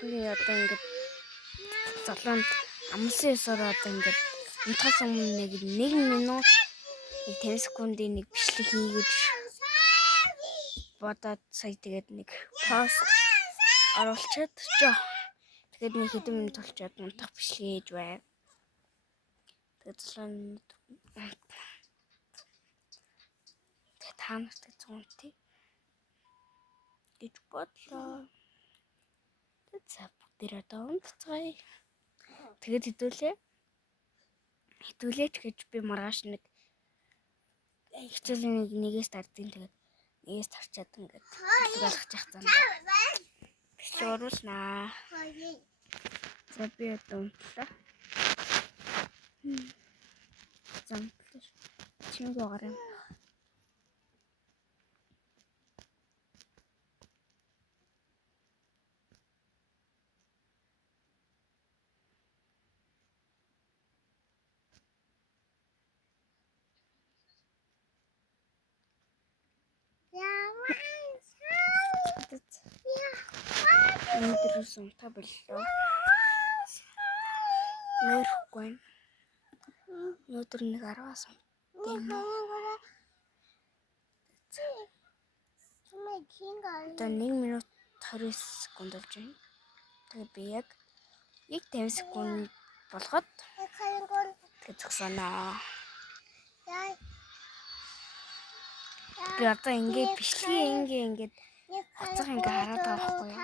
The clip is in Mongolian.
би одоо ингээд золоонд амлсан ёсоор одоо ингээд унтахаас өмнө нэг 1 минут 50 секундын нэг бичлэг хийгэж бодоод сая тэгээд нэг пост оруулчаад чөө. Тэгээд нэг хэдэн минут болчиход унтах бичлэг хийж байна. Тэгээд золоонд та нартай зунтыг гэж бодлоо. За бүгдээ одоо унтцгаая. Тэгээд хэдүүлээч гэж би маргааш нэг хичээлийн нэгээс тардیں۔ Тэгээд нэгээс тарчаад ингээд алгах яхацсан. Бичлэг оруулнаа. За би одоо унтлаа. Замтлаш. Чиний гараа. Өнөөдрөөс унтаа боллоо. Нэрхгүй. Өнөөдөр нэг 10-аас тийм. Одоо 1 минут 29 секунд болж байна. Тэгээд би яг 50 секунд болгоод тэгээд зогсооноо. Би одоо ингээд бичлэгийн ингээд хацах ингээд хараад байгаа байхгүй юу?